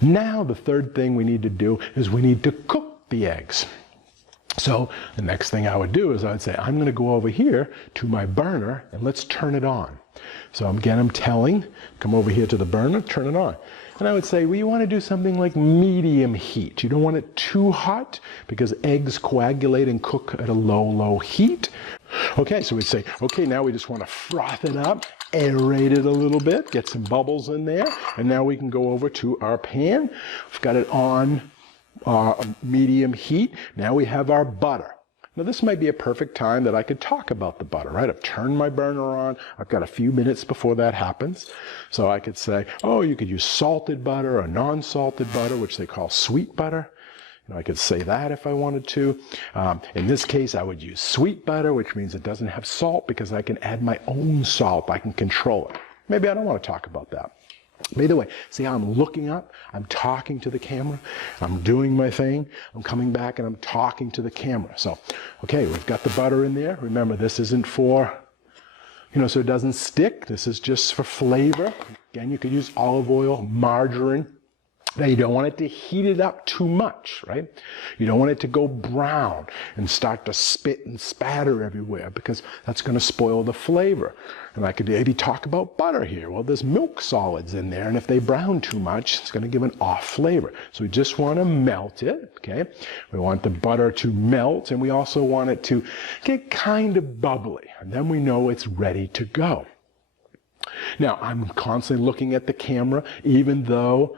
Now the third thing we need to do is we need to cook the eggs. So the next thing I would do is I'd say, I'm going to go over here to my burner and let's turn it on. So again, I'm telling, come over here to the burner, turn it on. And I would say, well, you want to do something like medium heat. You don't want it too hot because eggs coagulate and cook at a low heat. Okay, so we'd say, okay, now we just want to froth it up, aerate it a little bit, get some bubbles in there, and now we can go over to our pan. We've got it on medium heat. Now we have our butter. Now this might be a perfect time that I could talk about the butter, right? I've turned my burner on. I've got a few minutes before that happens. So I could say, oh, you could use salted butter or non-salted butter, which they call sweet butter. You know, I could say that if I wanted to. In this case, I would use sweet butter, which means it doesn't have salt because I can add my own salt. I can control it. Maybe I don't want to talk about that. But either way, see how I'm looking up, I'm talking to the camera, I'm doing my thing, I'm coming back and I'm talking to the camera. So, okay, we've got the butter in there. Remember, this isn't for, so it doesn't stick. This is just for flavor. Again, you could use olive oil, margarine. Now, you don't want it to heat it up too much, right? You don't want it to go brown and start to spit and spatter everywhere because that's going to spoil the flavor. And I could maybe talk about butter here. Well, there's milk solids in there, and if they brown too much, it's going to give an off flavor. So we just want to melt it, okay? We want the butter to melt, and we also want it to get kind of bubbly. And then we know it's ready to go. Now, I'm constantly looking at the camera, even though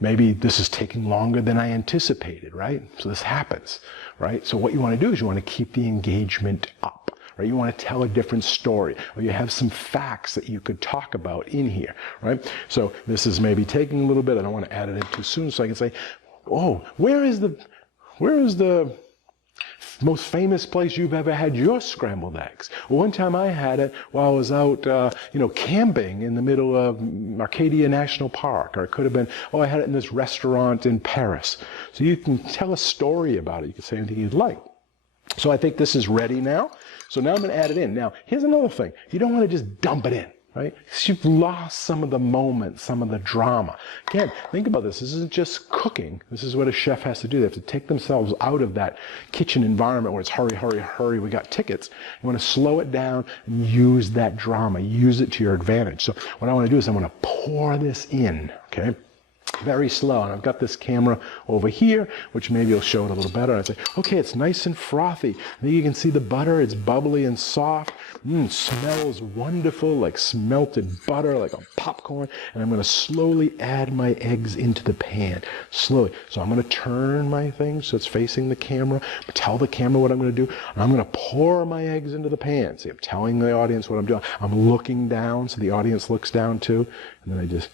maybe this is taking longer than I anticipated, right? So this happens, right? So what you want to do is you want to keep the engagement up, right? You want to tell a different story, or you have some facts that you could talk about in here, right? So this is maybe taking a little bit. I don't want to add it in too soon, so I can say, oh, where is the most famous place you've ever had your scrambled eggs? Well, one time I had it while I was out, camping in the middle of Arcadia National Park, or it could have been, oh, I had it in this restaurant in Paris. So you can tell a story about it. You can say anything you'd like. So I think this is ready now. So now I'm going to add it in. Now, here's another thing. You don't want to just dump it in, right? You've lost some of the moment, some of the drama. Again, think about this. This isn't just cooking. This is what a chef has to do. They have to take themselves out of that kitchen environment where it's hurry, hurry, hurry, we got tickets. You want to slow it down and use that drama. Use it to your advantage. So what I want to do is I want to pour this in, okay? Very slow. And I've got this camera over here, which maybe will show it a little better. I'd say, okay, it's nice and frothy. Then you can see the butter. It's bubbly and soft. Smells wonderful, like smelted butter, like a popcorn. And I'm going to slowly add my eggs into the pan. Slowly. So I'm going to turn my thing so it's facing the camera. Tell the camera what I'm going to do. And I'm going to pour my eggs into the pan. See, I'm telling the audience what I'm doing. I'm looking down so the audience looks down too. And then I just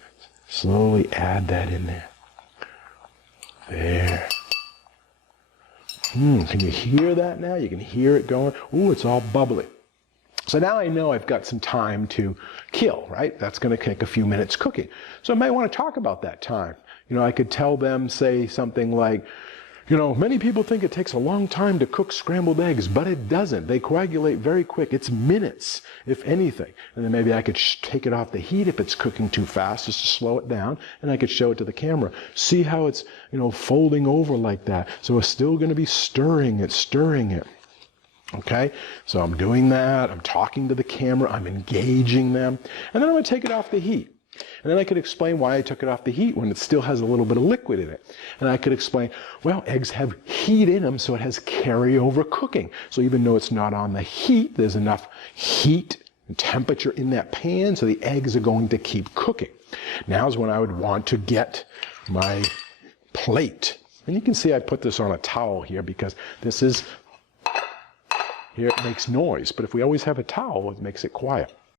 slowly add that in there. There. Can you hear that now? You can hear it going. Ooh, it's all bubbly. So now I know I've got some time to kill, right? That's going to take a few minutes cooking. So I might want to talk about that time. I could tell them, say something like, many people think it takes a long time to cook scrambled eggs, but it doesn't. They coagulate very quick. It's minutes, if anything. And then maybe I could take it off the heat if it's cooking too fast, just to slow it down, and I could show it to the camera. See how it's, folding over like that. So it's still going to be stirring it. Okay, so I'm doing that. I'm talking to the camera. I'm engaging them. And then I'm going to take it off the heat. And then I could explain why I took it off the heat when it still has a little bit of liquid in it. And I could explain, well, eggs have heat in them, so it has carryover cooking. So even though it's not on the heat, there's enough heat and temperature in that pan, so the eggs are going to keep cooking. Now is when I would want to get my plate. And you can see I put this on a towel here because this is, here it makes noise. But if we always have a towel, it makes it quiet.